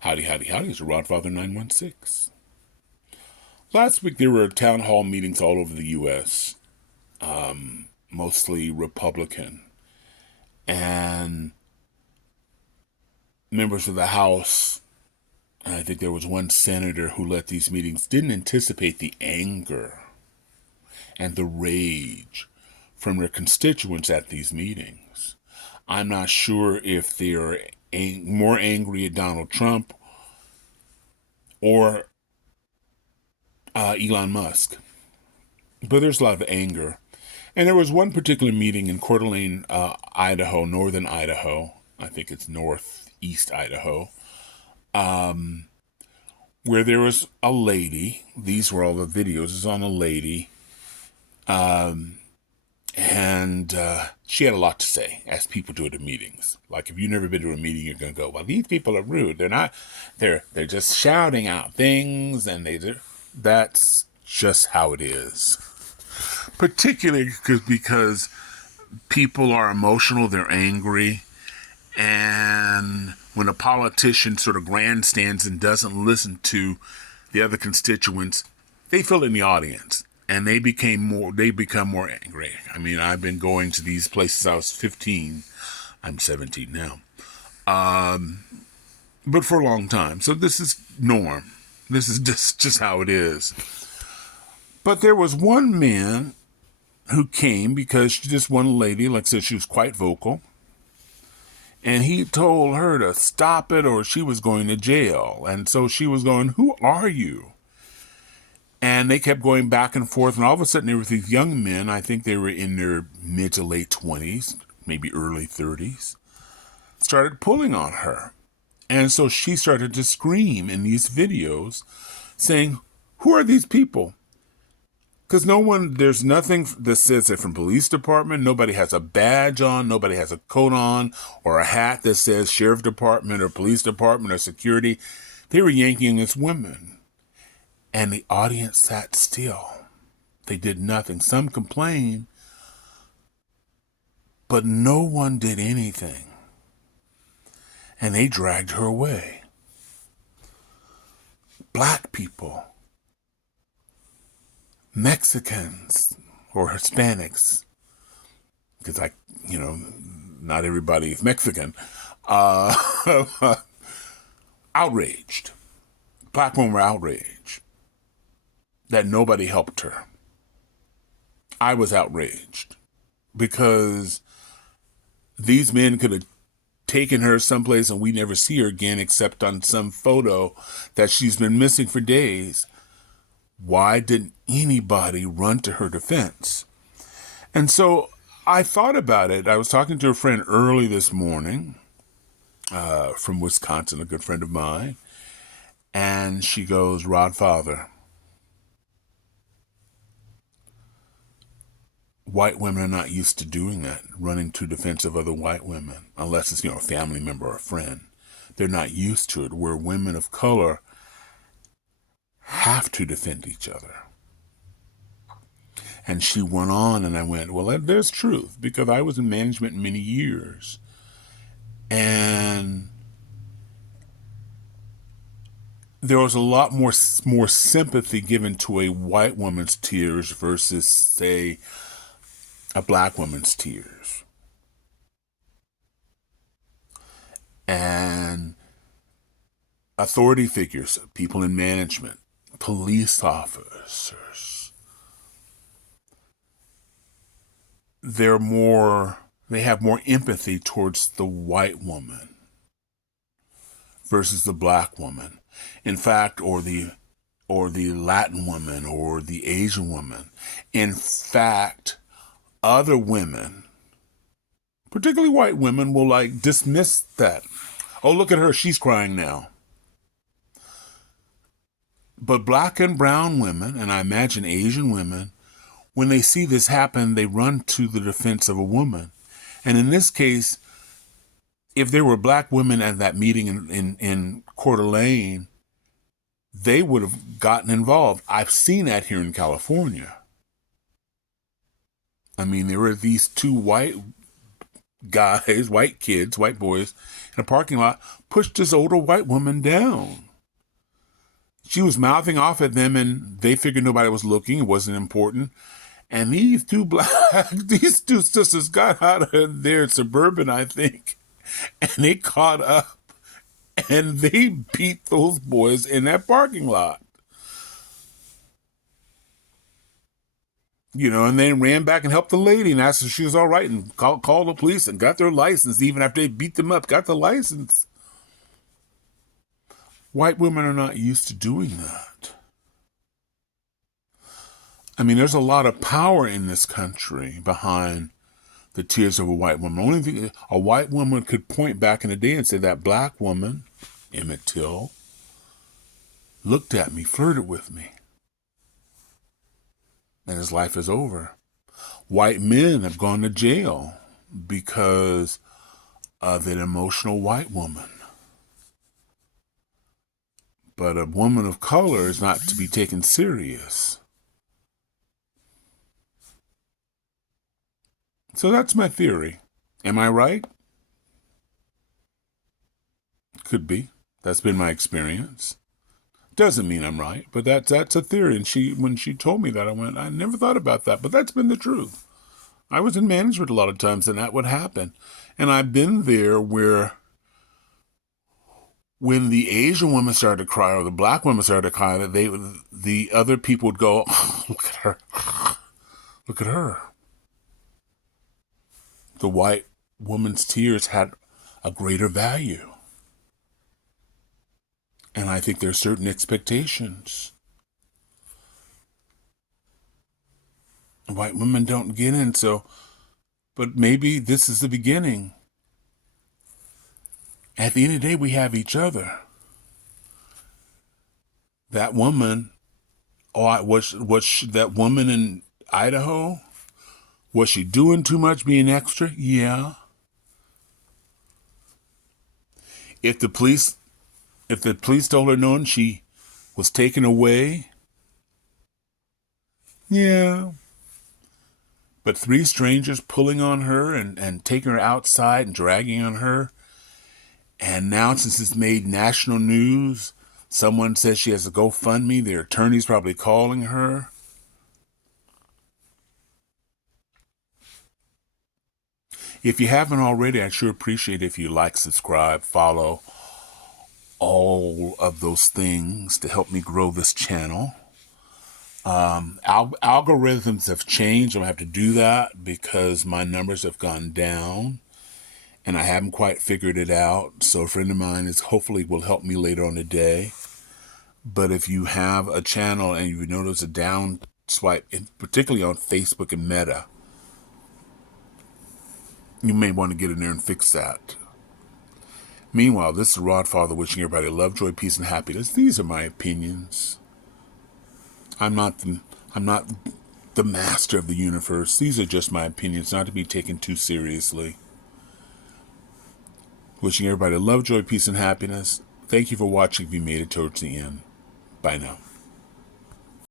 Howdy, howdy, howdy. It's Rodfather 916. Last week there were town hall meetings all over the U.S., mostly Republican. And members of the House, and I think there was one senator who led these meetings, didn't anticipate the anger and the rage from their constituents at these meetings. I'm not sure if they're more angry at Donald Trump or Elon Musk. But there's a lot of anger. And there was one particular meeting in Coeur d'Alene, Idaho, northern Idaho. I think it's northeast Idaho. Where there was a lady. These were all the videos. It's on a lady. And she had a lot to say, as people do at the meetings. Like, if you've never been to a meeting, you're going to go, well, these people are rude. They're not, they're just shouting out things, and that's just how it is. Particularly because people are emotional, they're angry, and when a politician sort of grandstands and doesn't listen to the other constituents, they fill in the audience. And they become more angry. I mean, I've been going to these places. I was 15. I'm 17 now. But for a long time. So this is norm. This is just how it is. But there was one man who came because this one lady, like I said, she was quite vocal. And he told her to stop it or she was going to jail. And so she was going, who are you? And they kept going back and forth. And all of a sudden, there were these young men. I think they were in their mid to late 20s, maybe early 30s, started pulling on her. And so she started to scream in these videos saying, who are these people? Because there's nothing that says they're from police department. Nobody has a badge on. Nobody has a coat on or a hat that says sheriff department or police department or security. They were yanking this woman. And the audience sat still. They did nothing. Some complained, but no one did anything. And they dragged her away. Black people, Mexicans, or Hispanics, because not everybody is Mexican, outraged. Black women were outraged that nobody helped her. I was outraged because these men could have taken her someplace and we never see her again except on some photo that she's been missing for days. Why didn't anybody run to her defense? And so I thought about it. I was talking to a friend early this morning from Wisconsin, a good friend of mine. And she goes, Rodfather, white women are not used to doing that, running to defense of other white women, unless it's, a family member or a friend. They're not used to it, where women of color have to defend each other. And she went on, and I went, well, there's truth, because I was in management many years. And there was a lot more sympathy given to a white woman's tears versus, say, a black woman's tears. And authority figures, people in management, police officers, they have more empathy towards the white woman versus the black woman. In fact, or the Latin woman or the Asian woman. In fact, other women, particularly white women, will dismiss that. Oh, look at her, she's crying now. But black and brown women, and I imagine Asian women, when they see this happen, they run to the defense of a woman. And in this case, if there were black women at that meeting in Coeur d'Alene, they would have gotten involved. I've seen that here in California. I mean, there were these two white guys, white kids, white boys in a parking lot pushed this older white woman down. She was mouthing off at them, and they figured nobody was looking. It wasn't important. And these these two sisters got out of their Suburban, I think, and they caught up, and they beat those boys in that parking lot. And they ran back and helped the lady and asked if she was all right, and called the police and got their license, even after they beat them up, got the license. White women are not used to doing that. I mean, there's a lot of power in this country behind the tears of a white woman. Only thing a white woman could point back in the day and say, that black woman, Emmett Till, looked at me, flirted with me, and his life is over. White men have gone to jail because of an emotional white woman. But a woman of color is not to be taken serious. So that's my theory. Am I right? Could be. That's been my experience. Doesn't mean I'm right, but that's a theory. And when she told me that, I never thought about that, but that's been the truth. I was in management a lot of times, and that would happen. And I've been there where when the Asian woman started to cry or the black woman started to cry, the other people would go, oh, look at her. Look at her. The white woman's tears had a greater value. And I think there are certain expectations. White women don't get in, but maybe this is the beginning. At the end of the day, we have each other. That woman, that woman in Idaho, was she doing too much, being extra? Yeah. If the police told her no and she was taken away, yeah. But 3 strangers pulling on her and taking her outside and dragging on her, and now since it's made national news, someone says she has a GoFundMe. Their attorney's probably calling her. If you haven't already, I'd sure appreciate if you like, subscribe, follow, all of those things to help me grow this channel. Algorithms have changed. I'm going to have to do that because my numbers have gone down and I haven't quite figured it out. So a friend of mine hopefully will help me later on today. But if you have a channel and you notice a down swipe, particularly on Facebook and Meta, you may want to get in there and fix that. Meanwhile, this is Rod Father wishing everybody love, joy, peace, and happiness. These are my opinions. I'm not the master of the universe. These are just my opinions, not to be taken too seriously. Wishing everybody love, joy, peace, and happiness. Thank you for watching if you made it towards the end. Bye now.